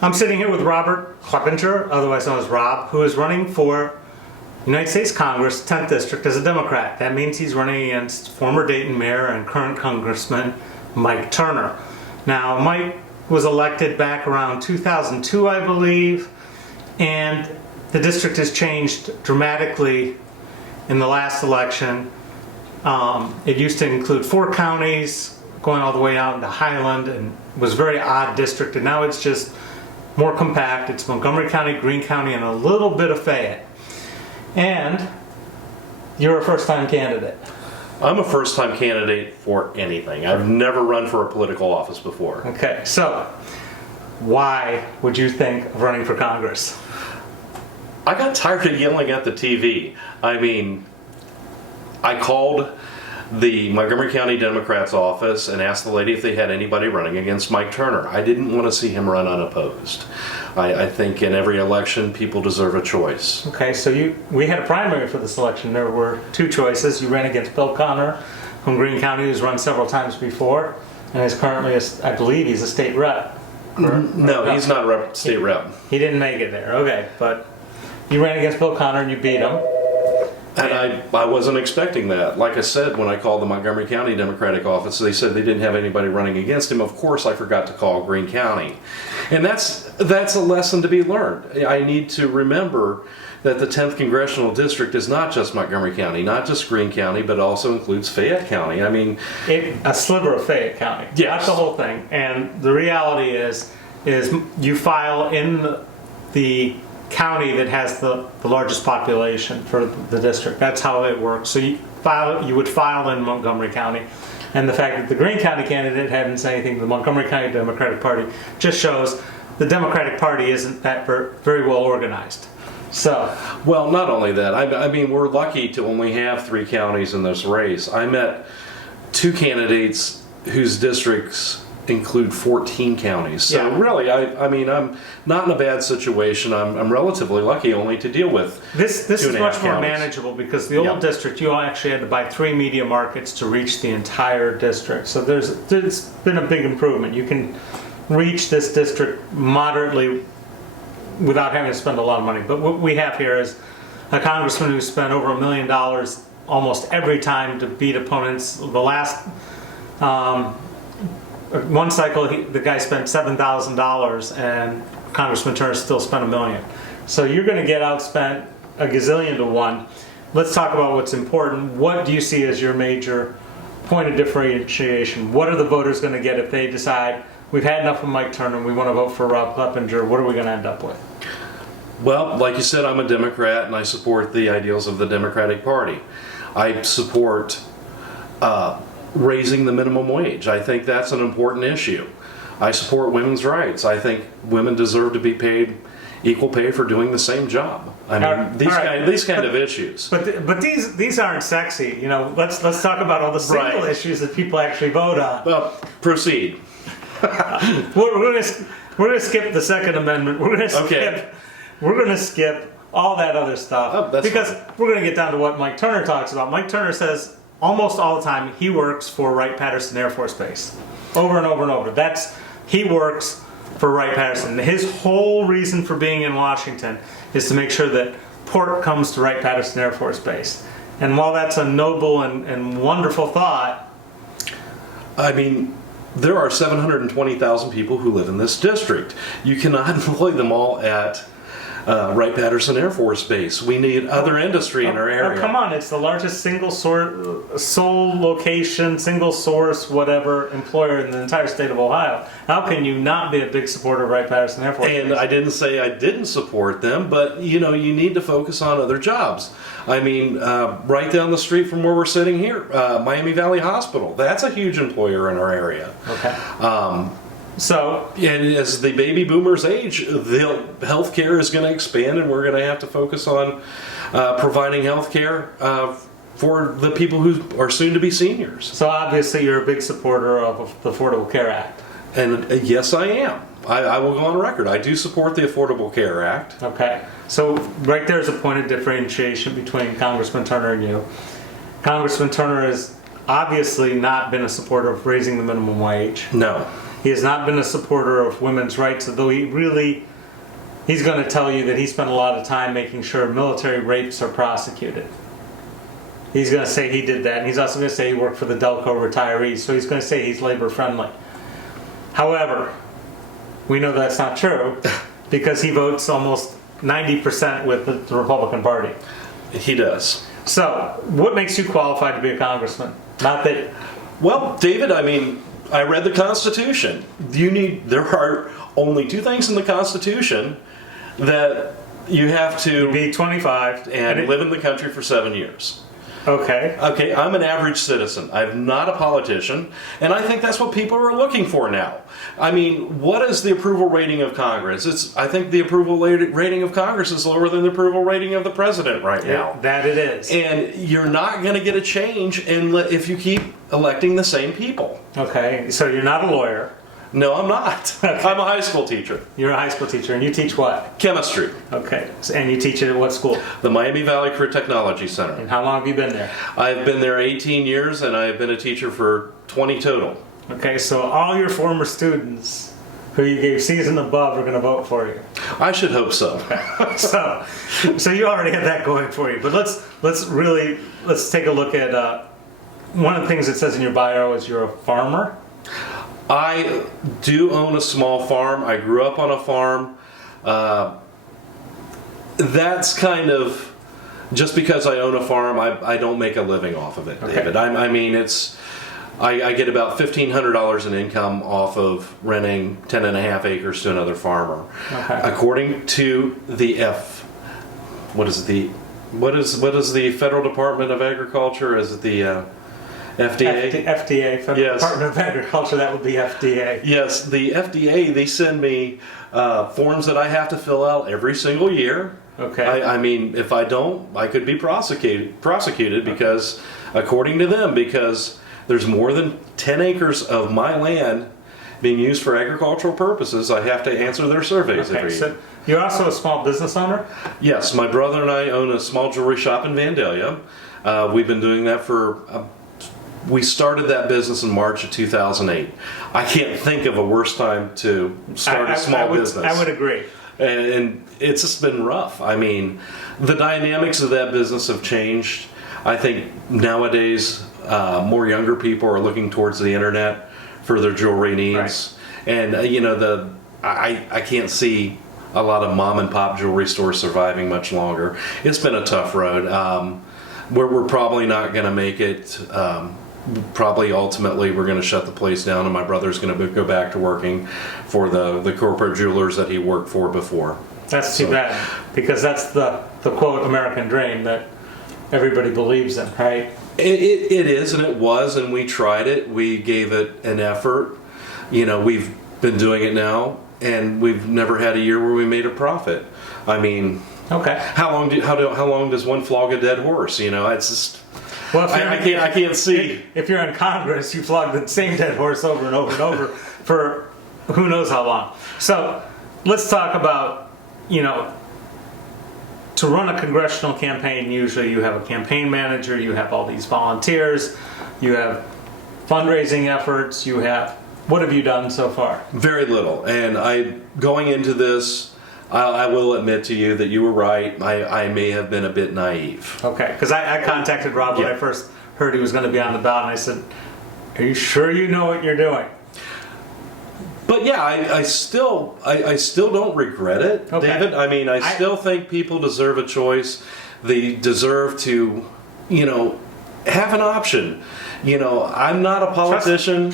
I'm sitting here with Robert Klepinger, otherwise known as Rob, who is running for United States Congress, 10th District, as a Democrat. That means he's running against former Dayton Mayor and current Congressman Mike Turner. Now, Mike was elected back around 2002, I believe, and the district has changed dramatically in the last election. It used to include 4 counties, going all the way out into Highland, and was a very odd district, and now it's just more compact. It's Montgomery County, Greene County, and a little bit of Fayette. And you're a first-time candidate. I'm a first-time candidate for anything. I've never run for a political office before. Okay, so why would you think of running for Congress? I got tired of yelling at the TV. I mean, I called the Montgomery County Democrats office and asked the lady if they had anybody running against Mike Turner. I didn't want to see him run unopposed. I think in every election, people deserve a choice. Okay, so we had a primary for this election. There were 2 choices. You ran against Bill Connor from Greene County, who's run several times before, and is currently, I believe, he's a state rep. No, he's not a state rep. He didn't make it there. Okay, but you ran against Bill Connor and you beat him. And I wasn't expecting that. Like I said, when I called the Montgomery County Democratic office, they said they didn't have anybody running against him. Of course, I forgot to call Greene County. And that's a lesson to be learned. I need to remember that the 10th Congressional District is not just Montgomery County, not just Greene County, but also includes Fayette County. I mean, a sliver of Fayette County. Yes. That's the whole thing. And the reality is you file in the county that has the largest population for the district. That's how it works. So you would file in Montgomery County. And the fact that the Greene County candidate hadn't said anything to the Montgomery County Democratic Party just shows the Democratic Party isn't that very well organized. So, well, not only that, I mean, we're lucky to only have 3 counties in this race. I met 2 candidates whose districts include 14 counties. So yeah. Really, I mean, I'm not in a bad situation. I'm relatively lucky only to deal with this is much more counties. Manageable because the old district, you actually had to buy 3 media markets to reach the entire district. So there's been a big improvement. You can reach this district moderately without having to spend a lot of money. But what we have here is a congressman who spent over $1 million almost every time to beat opponents. The last one cycle, the guy spent $7,000, and Congressman Turner still spent $1 million. So you're going to get outspent a gazillion to 1. Let's talk about what's important. What do you see as your major point of differentiation? What are the voters going to get if they decide we've had enough of Mike Turner and we want to vote for Rob Klepinger? What are we going to end up with? Well, like you said, I'm a Democrat and I support the ideals of the Democratic Party. I support raising the minimum wage. I think that's an important issue. I support women's rights. I think women deserve to be paid equal pay for doing the same job. I mean, these kind of issues. But these aren't sexy. You know, let's talk about all the single issues that people actually vote on. Well, proceed. We're gonna skip the Second Amendment. We're gonna skip all that other stuff because we're gonna get down to what Mike Turner talks about. Mike Turner says almost all the time he works for Wright-Patterson Air Force Base, over and over and over. He works for Wright-Patterson. His whole reason for being in Washington is to make sure that port comes to Wright-Patterson Air Force Base. And while that's a noble and wonderful thought, I mean, there are 720,000 people who live in this district. You cannot employ them all at Wright-Patterson Air Force Base. We need other industry in our area. Oh, come on, it's the largest sole location, single source, whatever employer in the entire state of Ohio. How can you not be a big supporter of Wright-Patterson Air Force Base? And I didn't say I didn't support them, but you know, you need to focus on other jobs. I mean, right down the street from where we're sitting here, Miami Valley Hospital. That's a huge employer in our area. Okay. And as the baby boomers age, the health care is going to expand, and we're going to have to focus on providing health care for the people who are soon to be seniors. So obviously you're a big supporter of the Affordable Care Act. And yes, I am. I will go on record. I do support the Affordable Care Act. Okay. So right there's a point of differentiation between Congressman Turner and you. Congressman Turner has obviously not been a supporter of raising the minimum wage. No. He has not been a supporter of women's rights, although he's going to tell you that he spent a lot of time making sure military rapes are prosecuted. He's going to say he did that, and he's also going to say he worked for the Delco retirees, so he's going to say he's labor friendly. However, we know that's not true because he votes almost 90% with the Republican Party. He does. So, what makes you qualified to be a congressman? Not that... Well, David, I mean, I read the Constitution. There are only two things in the Constitution that you have to be 25 and live in the country for 7 years. Okay. Okay, I'm an average citizen. I'm not a politician, and I think that's what people are looking for now. I mean, what is the approval rating of Congress? I think the approval rating of Congress is lower than the approval rating of the president right now. That it is. And you're not going to get a change if you keep electing the same people. Okay, so you're not a lawyer. No, I'm not. Okay. I'm a high school teacher. You're a high school teacher, and you teach what? Chemistry. Okay, and you teach it at what school? The Miami Valley Career Technology Center. And how long have you been there? I've been there 18 years, and I've been a teacher for 20 total. Okay, so all your former students who you gave C's and above are going to vote for you. I should hope so. So you already have that going for you. But let's take a look at one of the things it says in your bio is you're a farmer. I do own a small farm. I grew up on a farm. That's kind of, just because I own a farm, I don't make a living off of it, Okay. David. I mean, I get about $1,500 in income off of renting 10.5 acres to another farmer. Okay. According to the what is the Federal Department of Agriculture? Is it the FDA? FDA, Federal Yes. Department of Agriculture, that would be FDA. Yes, the FDA, they send me forms that I have to fill out every single year. Okay. I mean, if I don't, I could be prosecuted because, according to them, because there's more than 10 acres of my land being used for agricultural purposes, I have to answer their surveys every year. So you're also a small business owner? Yes, my brother and I own a small jewelry shop in Vandalia. We've been doing that we started that business in March of 2008. I can't think of a worse time to start a small business. I would agree. And it's just been rough. I mean, the dynamics of that business have changed. I think nowadays more younger people are looking towards the internet for their jewelry needs. Right. And I can't see a lot of mom and pop jewelry stores surviving much longer. It's been a tough road. We're probably not going to make it. Probably ultimately we're going to shut the place down, and my brother's going to go back to working for the corporate jewelers that he worked for before. That's too bad, because that's the quote American dream that everybody believes in, right? It is, and it was, and we tried it. We gave it an effort. We've been doing it now, and we've never had a year where we made a profit. I mean, okay. How long does one flog a dead horse? It's just. Well, I can't see. If you're in Congress, you flog the same dead horse over and over and over for who knows how long. So let's talk about, to run a congressional campaign, usually you have a campaign manager, you have all these volunteers, you have fundraising efforts, what have you done so far? Very little. And going into this, I will admit to you that you were right. I may have been a bit naive. Okay, because I contacted Rob when I first heard he was going to be on the ballot, and I said, "Are you sure you know what you're doing?" But yeah, I still don't regret it, Okay. David. I mean, I still think people deserve a choice. They deserve to, have an option. I'm not a politician.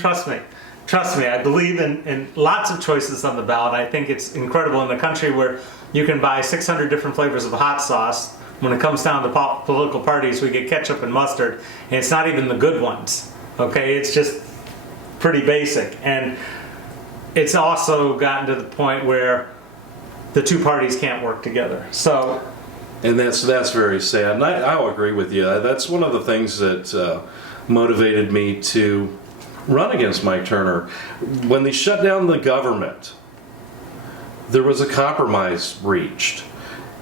Trust me, I believe in lots of choices on the ballot. I think it's incredible in a country where you can buy 600 different flavors of hot sauce. When it comes down to political parties, we get ketchup and mustard, and it's not even the good ones. Okay, it's just pretty basic. And it's also gotten to the point where the two parties can't work together. And that's very sad. And I'll agree with you. That's one of the things that motivated me to run against Mike Turner. When they shut down the government, there was a compromise reached.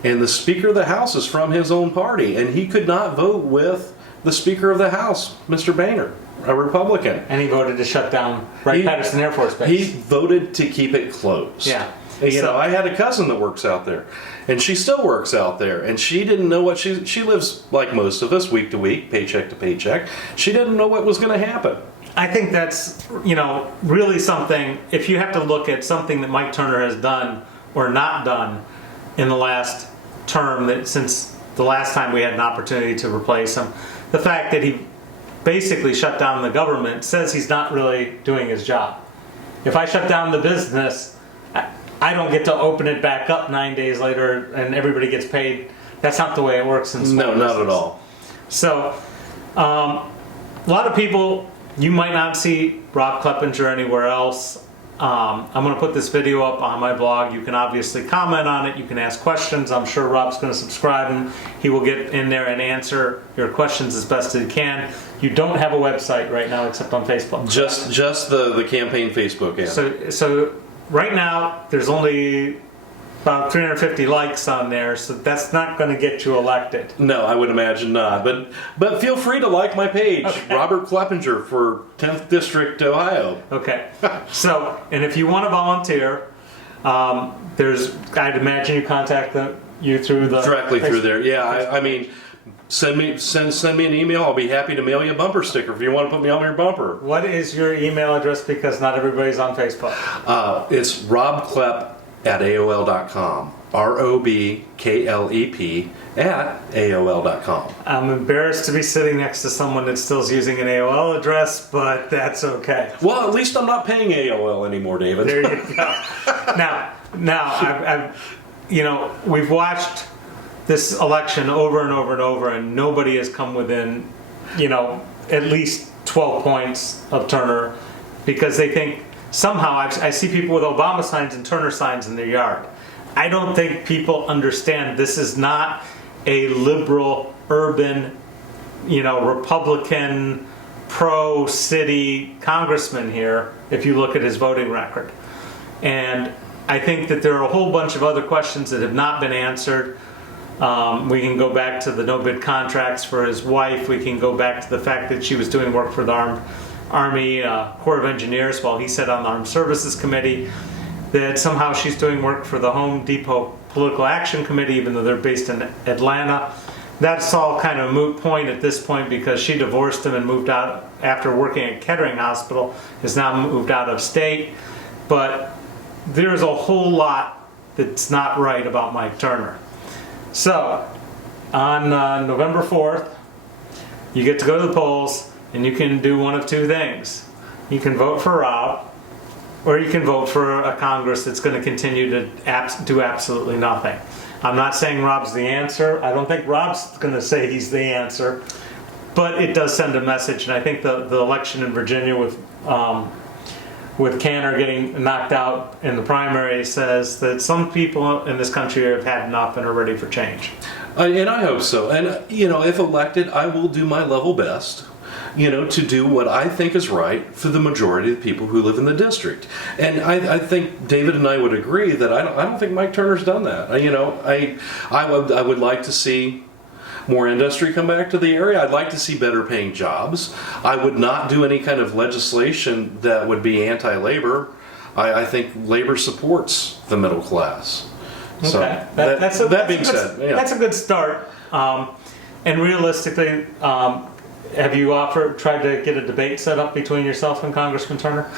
And the Speaker of the House is from his own party, and he could not vote with the Speaker of the House, Mr. Boehner. a Republican. And he voted to shut down Wright-Patterson Air Force Base. He voted to keep it closed. Yeah. You know, I had a cousin that works out there, and she still works out there, and she didn't know what she lives like most of us, week to week, paycheck to paycheck. She didn't know what was going to happen. I think that's, you know, really something, if you have to look at something that Mike Turner has done or not done in the last term, that since the last time we had an opportunity to replace him, the fact that he basically shut down the government says he's not really doing his job. If I shut down the business, I don't get to open it back up 9 days later and everybody gets paid. That's not the way it works in small business. No, not at all. So, a lot of people, you might not see Rob Klepinger anywhere else. I'm going to put this video up on my blog. You can obviously comment on it. You can ask questions. I'm sure Rob's going to subscribe and he will get in there and answer your questions as best as he can. You don't have a website right now except on Facebook. Just the campaign Facebook ad. So right now there's only about 350 likes on there, so that's not going to get you elected. No, I would imagine not. But feel free to like my page, Okay. Robert Klepinger for 10th District, Ohio. Okay. So, and if you want to volunteer, I'd imagine you contact you through the Directly through there. Yeah, I mean, send me an email. I'll be happy to mail you a bumper sticker if you want to put me on your bumper. What is your email address? Because not everybody's on Facebook. It's robklep@aol.com. ROBKLEP @AOL.com. I'm embarrassed to be sitting next to someone that still is using an AOL address, but that's okay. Well, at least I'm not paying AOL anymore, David. There you go. Now, I've you know, we've watched this election over and over and over, and nobody has come within, you know, at least 12 points of Turner, because they think somehow I see people with Obama signs and Turner signs in their yard. I don't think people understand this is not a liberal, urban, you know, Republican, pro-city congressman here, if you look at his voting record. And I think that there are a whole bunch of other questions that have not been answered. We can go back to the no-bid contracts for his wife. We can go back to the fact that she was doing work for the Army Corps of Engineers while he sat on the Armed Services Committee. That somehow she's doing work for the Home Depot Political Action Committee, even though they're based in Atlanta. That's all kind of a moot point at this point, because she divorced him and moved out after working at Kettering Hospital, has now moved out of state. But there's a whole lot that's not right about Mike Turner. So, on November 4th, you get to go to the polls, and you can do one of two things. You can vote for Rob, or you can vote for a Congress that's going to continue to do absolutely nothing. I'm not saying Rob's the answer. I don't think Rob's going to say he's the answer, but it does send a message. And I think the election in Virginia with Cantor getting knocked out in the primary says that some people in this country have had enough and are ready for change. And I hope so. And, you know, if elected, I will do my level best, you know, to do what I think is right for the majority of the people who live in the district. And I think David and I would agree that I don't think Mike Turner's done that. You know, I would like to see more industry come back to the area. I'd like to see better paying jobs. I would not do any kind of legislation that would be anti-labor. I think labor supports the middle class. So Okay. that being said, yeah. That's a good start. And realistically, have you tried to get a debate set up between yourself and Congressman Turner?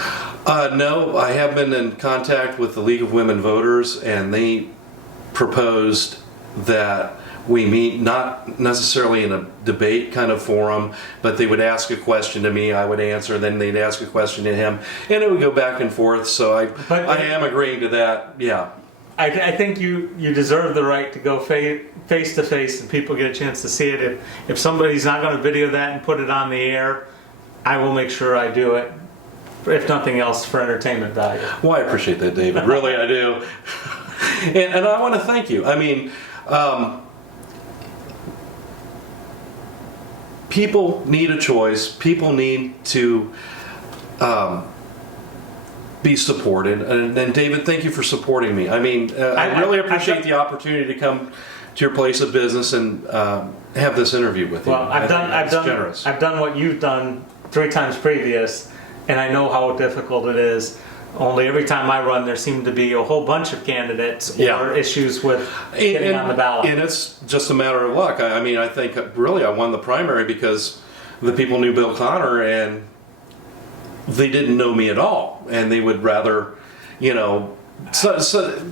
No, I have been in contact with the League of Women Voters, and they proposed that we meet not necessarily in a debate kind of forum, but they would ask a question to me, I would answer, then they'd ask a question to him, and it would go back and forth. So I am agreeing to that, yeah. I think you deserve the right to go face to face and people get a chance to see it. If somebody's not going to video that and put it on the air, I will make sure I do it, if nothing else, for entertainment value. Well, I appreciate that, David. Really, I do. And I want to thank you. I mean, people need a choice. People need to be supported. And David, thank you for supporting me. I mean, I really appreciate the opportunity to come to your place of business and have this interview with you. Well, I've done what you've done 3 times previous, and I know how difficult it is. Only every time I run, there seem to be a whole bunch of candidates or issues with getting on the ballot. And it's just a matter of luck. I mean, I think really I won the primary because the people knew Bill Connor and they didn't know me at all. And they would rather, you know, so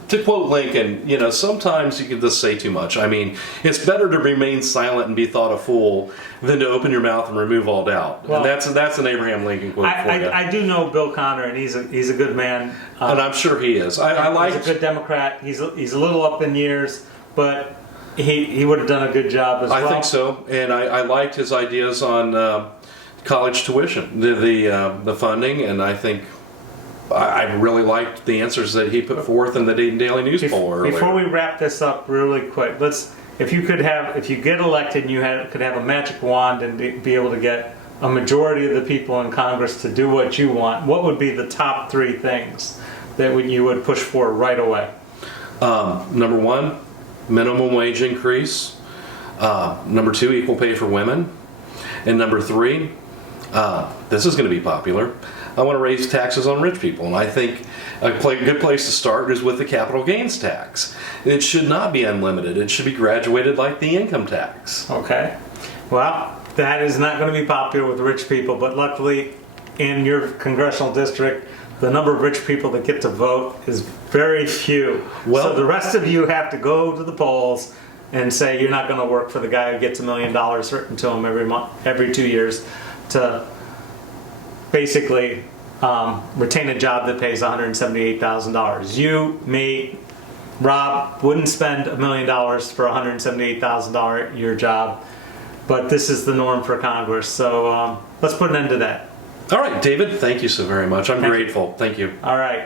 to quote Lincoln, you know, sometimes you can just say too much. I mean, it's better to remain silent and be thought a fool than to open your mouth and remove all doubt. Well, and that's an Abraham Lincoln quote for you. I do know Bill Connor, and he's a good man. And I'm sure he is. I like. He's a good Democrat. He's a little up in years, but he would have done a good job as well. I think so, and I liked his ideas on college tuition, the funding, and I think. I really liked the answers that he put forth in the Dayton Daily News poll earlier. Before we wrap this up really quick, if you get elected and you could have a magic wand and be able to get a majority of the people in Congress to do what you want, what would be the top 3 things that you would push for right away? Number 1, minimum wage increase. Number 2, equal pay for women. And number 3, this is going to be popular. I want to raise taxes on rich people, and I think a good place to start is with the capital gains tax. It should not be unlimited. It should be graduated like the income tax. Okay. Well, that is not going to be popular with rich people, but luckily in your congressional district, the number of rich people that get to vote is very few. Well, so the rest of you have to go to the polls and say you're not going to work for the guy who gets $1 million written to him every 2 years to basically retain a job that pays $178,000. You, me, Rob wouldn't spend $1 million for a $178,000 a year job, but this is the norm for Congress. So let's put an end to that. All right, David, thank you so very much. I'm grateful. Thank you. All right.